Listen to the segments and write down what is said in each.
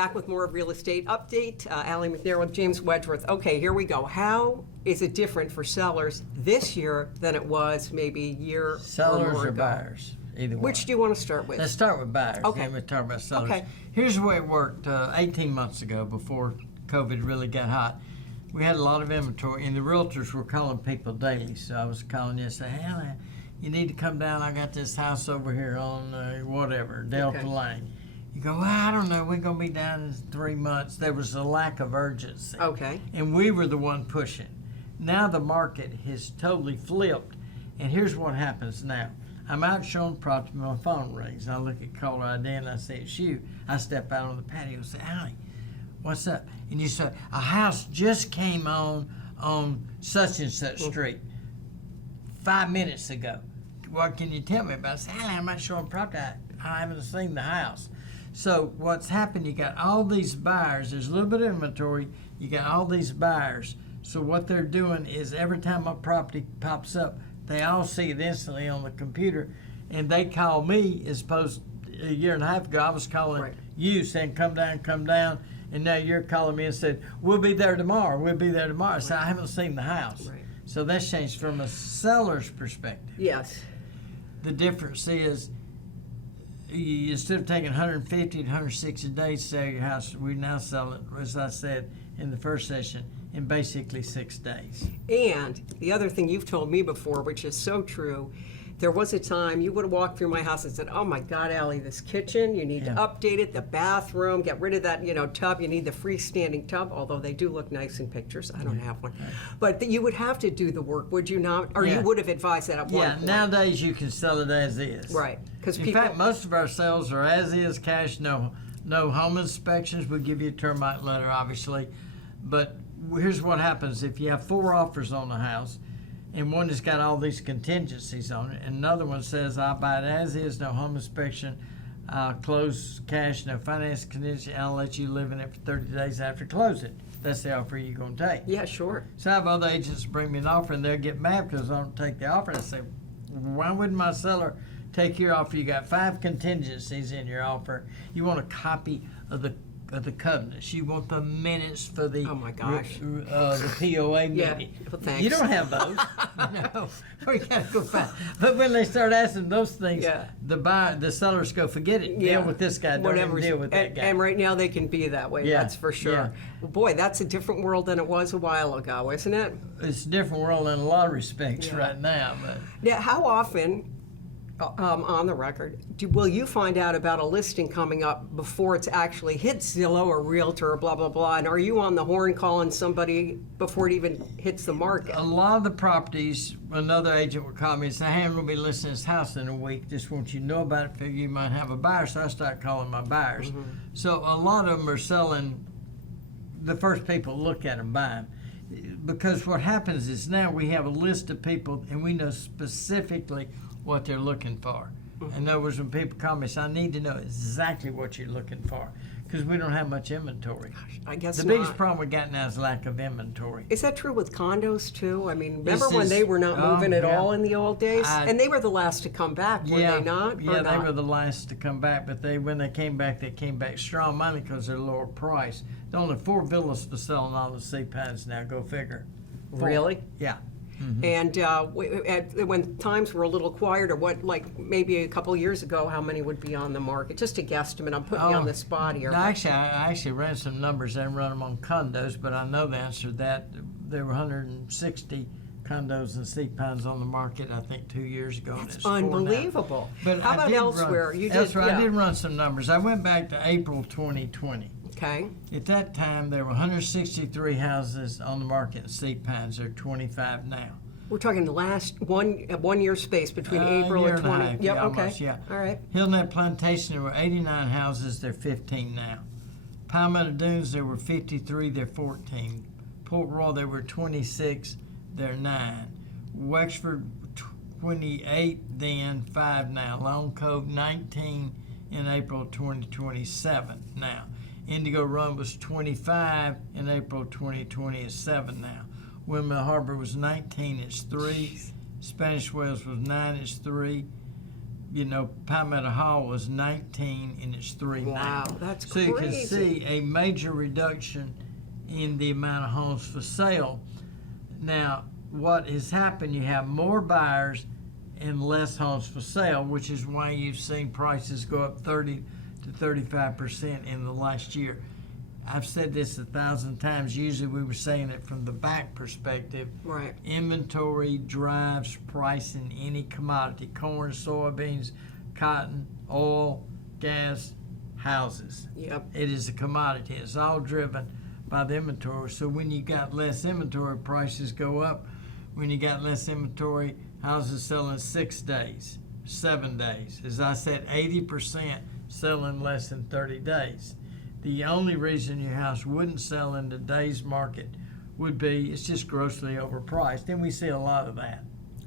back with more of Real Estate Update. Allie McNair with James Wedgeworth. Okay, here we go. How is it different for sellers this year than it was maybe a year Sellers or more or ago? buyers, either one. Which do you want to start with? Let's start with buyers. Okay. Then we'll talk about sellers. Okay. Here's the way it worked 18 months ago before COVID really got hot. We had a lot of inventory, and the realtors were calling people daily. So I was calling you and saying, hey, you need to come down. I got this house over here on whatever, Delta Lane. You go, well, I don't know. We're going to be down in 3 months. There was a lack of urgency. Okay. And we were the one pushing. Now the market has totally flipped. And here's what happens now. I'm out showing property, my phone rings. I look at caller ID and I say, it's you. I step out on the patio and say, Allie, what's up? And you say, a house just came on such and such street 5 minutes ago. What can you tell me about it? I say, Allie, I'm not showing property. I haven't seen the house. So what's happened, you got all these buyers. There's a little bit of inventory. You got all these buyers. So what they're doing is every time a property pops up, they all see it instantly on the computer, and they call me. As opposed a year and a half ago, I was calling you saying, come down, and now you're calling me and said, we'll be there tomorrow. We'll be there tomorrow. So I haven't seen the house. Right. So that's changed from a seller's perspective. Yes. The difference is, instead of taking 150 to 160 days to sell your house, we now sell it, as I said in the first session, in basically 6 days. And the other thing you've told me before, which is so true, there was a time you would have walked through my house and said, oh my God, Allie, this kitchen, you need to update it, the bathroom, get rid of that, tub, you need the freestanding tub, although they do look nice in pictures. I don't have one. But you would have to do the work, would you not? Or you would have advised that at one point. Nowadays you can sell it as is. Right. In fact, most of our sales are as is, cash, no home inspections. We give you a termite letter, obviously. But here's what happens. If you have 4 offers on the house, and one has got all these contingencies on it, and another one says, I'll buy it as is, no home inspection, I'll close cash, no finance contingency, I'll let you live in it for 30 days after closing. That's the offer you're going to take. Yeah, sure. So I have other agents bring me an offer, and they'll get mad because I don't take the offer. I say, why wouldn't my seller take your offer? You got 5 contingencies in your offer. You want a copy of the covenants. You want the minutes for the oh my gosh the POA meeting. Yeah, well, thanks. You don't have those. No, we gotta go find. But when they start asking those things, the sellers go, forget it. Deal with this guy. Don't even deal with that guy. And right now they can be that way. That's for sure. Yeah. Well, boy, that's a different world than it was a while ago, isn't it? It's a different world in a lot of respects right now. But now, how often? On the record, will you find out about a listing coming up before it's actually hit Zillow or Realtor or blah, blah, blah? And are you on the horn calling somebody before it even hits the market? A lot of the properties, another agent would call me and say, hey, I'm going to be listing this house in a week. Just want you to know about it. Figure you might have a buyer. So I start calling my buyers. So a lot of them are selling, the first people look at them, buy them. Because what happens is now we have a list of people and we know specifically what they're looking for. In other words, when people call me, say, I need to know exactly what you're looking for, because we don't have much inventory. Gosh, I guess the biggest problem we got now is lack of inventory. Is that true with condos too? I mean, remember when they were not moving at all in the old days? And they were the last to come back, were they not? Yeah, they were the last to come back, but when they came back strong money because they're lower price. There are only 4 villas for selling all the sea pines now, go figure. 4. Really? Yeah. And when times were a little quieter, what, like maybe a couple years ago, how many would be on the market? Just a guesstimate. I'm putting you on the spot here. No, actually, I actually ran some numbers. I didn't run them on condos, but I know the answer to that. There were 160 condos and sea pines on the market, I think, 2 years ago. That's unbelievable. But how about elsewhere? I did run some numbers. I went back to April 2020. Okay. At that time, there were 163 houses on the market in sea pines. There are 25 now. We're talking the last 1 year space between April and 20. Yep, okay. Yeah. All right. Hilton Plantation, there were 89 houses. There are 15 now. Palmetto Dunes, there were 53. There are 14. Port Royal, there were 26. There are 9. Wexford, 28 then, 5 now. Long Cove, 19 in April 2027 now. Indigo Run was 25 in April 2020, it's 7 now. Windmill Harbor was 19, it's 3. Spanish Wells was 9, it's 3. Palmetto Hall was 19 and it's 3 now. Wow, that's So crazy. you can see a major reduction in the amount of homes for sale. Now, what has happened, you have more buyers and less homes for sale, which is why you've seen prices go up 30 to 35% in the last year. I've said this 1,000 times. Usually we were saying it from the back perspective. Right. Inventory drives price in any commodity: corn, soybeans, cotton, oil, gas, houses. Yep. It is a commodity. It's all driven by the inventory. So when you got less inventory, prices go up. When you got less inventory, houses sell in 6 days, 7 days. As I said, 80% sell in less than 30 days. The only reason your house wouldn't sell in today's market would be it's just grossly overpriced, and we see a lot of that.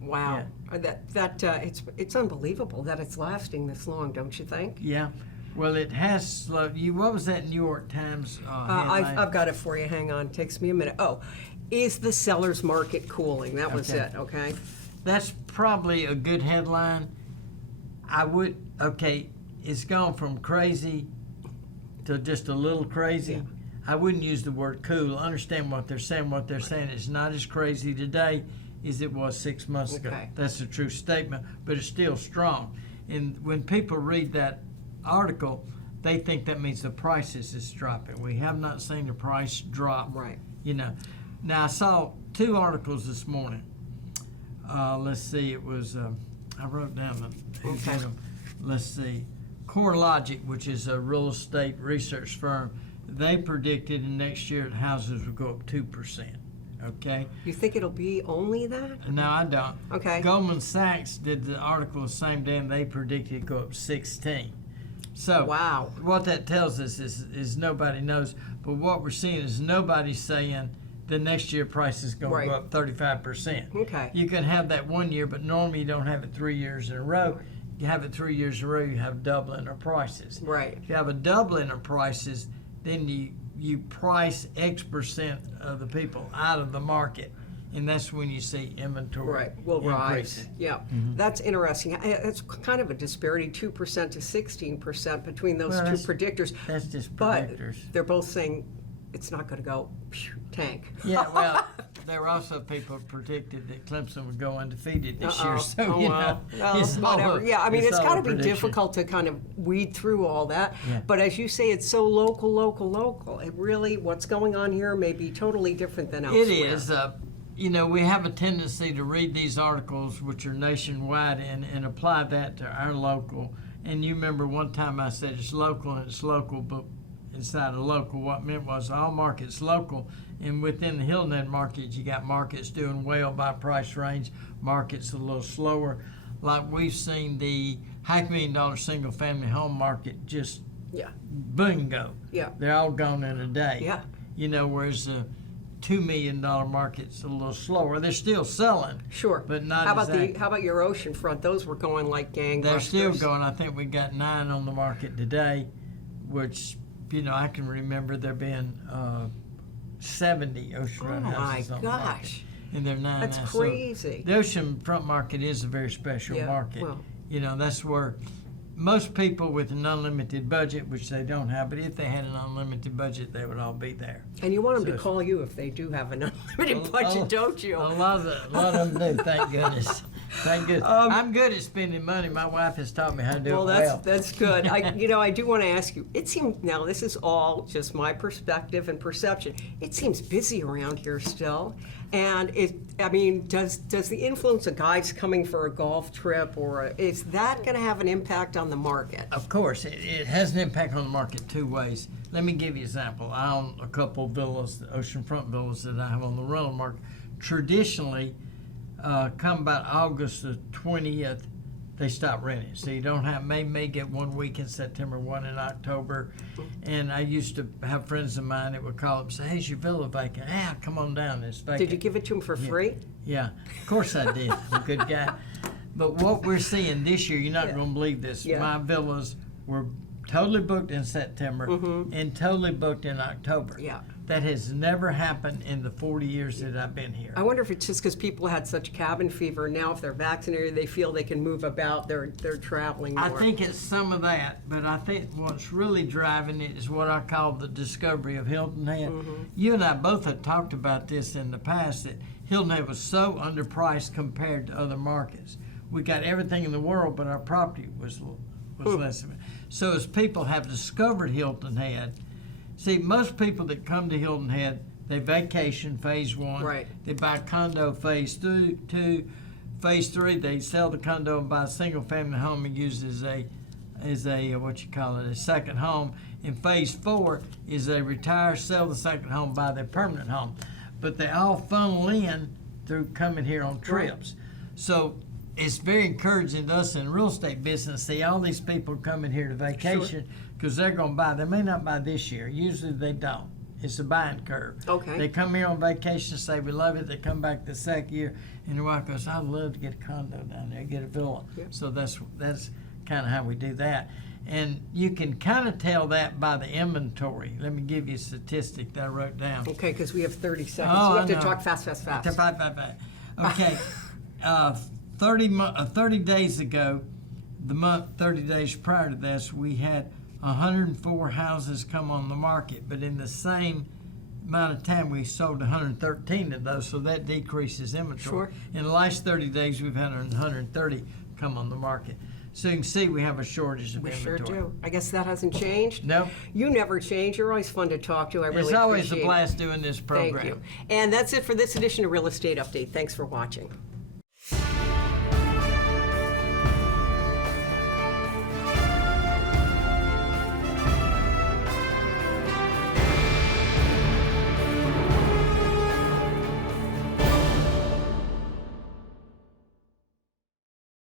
Wow. It's unbelievable that it's lasting this long, don't you think? Yeah. Well, it has slowed. What was that New York Times headline? I've got it for you. Hang on. Takes me a minute. Oh, is the seller's market cooling? That was it. Okay. That's probably a good headline. It's gone from crazy to just a little crazy. Yeah. I wouldn't use the word cool. Understand what they're saying. What they're saying is not as crazy today as it was 6 months ago. Okay. That's a true statement, but it's still strong. And when people read that article, they think that means the prices is dropping. We have not seen the price drop. Right. Now I saw 2 articles this morning. Let's see, it was, I wrote down who did them. Let's see. CoreLogic, which is a real estate research firm, they predicted in next year that houses would go up 2%. Okay? You think it'll be only that? No, I don't. Okay. Goldman Sachs did the article the same day, and they predicted it'd go up 16. So Wow. what that tells us is nobody knows. But what we're seeing is nobody's saying the next year price is going to go up 35%. Okay. You can have that 1 year, but normally you don't have it 3 years in a row. You have it 3 years in a row, you have doubling of prices. Right. If you have a doubling of prices, then you price X% of the people out of the market, and that's when you see inventory Will rise. increasing. Yeah. That's interesting. It's kind of a disparity, 2% to 16% between those two predictors. That's just But predictors. they're both saying it's not going to go tank. Yeah, well, there were also people who predicted that Clemson would go undefeated this year. So, Well, it's all whatever. a- Yeah, I mean, it's all got a to be prediction. difficult to kind of weed through all that. Yeah. But as you say, it's so local. It really, what's going on here may be totally different than elsewhere. It is. We have a tendency to read these articles, which are nationwide, and apply that to our local. And you remember one time I said it's local, but inside of local, what it meant was all markets local. And within the Hilton market, you got markets doing well by price range, markets a little slower. Like we've seen the $500,000 single family home market just bingo. Yeah. They're all gone in a day. Yeah. Whereas the $2 million market's a little slower. They're still selling. Sure. But not how as about active. how about your ocean front? Those were going like gangbusters. They're still going. I think we got 9 on the market today, which, I can remember there being 70 oceanfront houses on the market. Gosh. And they're 9 That's now. crazy. So the oceanfront market is a very special market. Well. That's where most people with an unlimited budget, which they don't have, but if they had an unlimited budget, they would all be there. And you want them to So- call you if they do have an unlimited budget, don't you? A lot of them do, thank goodness. Thank goodness. I'm good at spending money. My wife has taught me how to do it well. That's good. I do want to ask you. It seems now this is all just my perspective and perception. It seems busy around here still, and does the influence of guys coming for a golf trip is that going to have an impact on the market? Of course, it has an impact on the market 2 ways. Let me give you an example. I own a couple villas, oceanfront villas that I have on the rental market. Traditionally, come about August the 20th, they stop renting. So you don't have, may get 1 week in September, 1 in October. And I used to have friends of mine that would call up and say, "Hey, is your villa vacant?" Come on down, it's vacant. Did you give it to him for free? Yeah, of course I did. I'm a good guy. But what we're seeing this year, you're not going to believe this. Yeah. My villas were totally booked in September and totally booked in October. Yeah. That has never happened in the 40 years that I've been here. I wonder if it's just because people had such cabin fever. Now, if they're vaccinated, they feel they can move about. They're traveling more. I think it's some of that, but I think what's really driving it is what I call the discovery of Hilton Head. You and I both have talked about this in the past, that Hilton Head was so underpriced compared to other markets. We got everything in the world, but our property was less of it. So as people have discovered Hilton Head, see, most people that come to Hilton Head, they vacation phase 1. Right. They buy a condo phase 2, phase 3. They sell the condo and buy a single family home and use it as a what you call it, a second home. And phase 4 is they retire, sell the second home, buy their permanent home. But they all funnel in through coming here on trips. So it's very encouraging to us in the real estate business to see all these people coming here to vacation because they're going to buy. They may not buy this year. Usually they don't. It's a buying curve. Okay. They come here on vacation, say we love it. They come back the second year, and their wife goes, "I'd love to get a condo down there, get a villa." Yep. So that's kind of how we do that. And you can kind of tell that by the inventory. Let me give you a statistic that I wrote down. Okay, because we have 30 seconds. Oh, We have I to know. talk fast. Okay. 30 days ago, the month 30 days prior to this, we had 104 houses come on the market, but in the same amount of time, we sold 113 of those, so that decreases inventory. Sure. In the last 30 days, we've had 130 come on the market. So you can see we have a shortage of We sure inventory. do. I guess that hasn't changed. No. You never change. You're always fun to talk to. I really It's always a appreciate it. blast doing this program. Thank you. And that's it for this edition of Real Estate Update. Thanks for watching.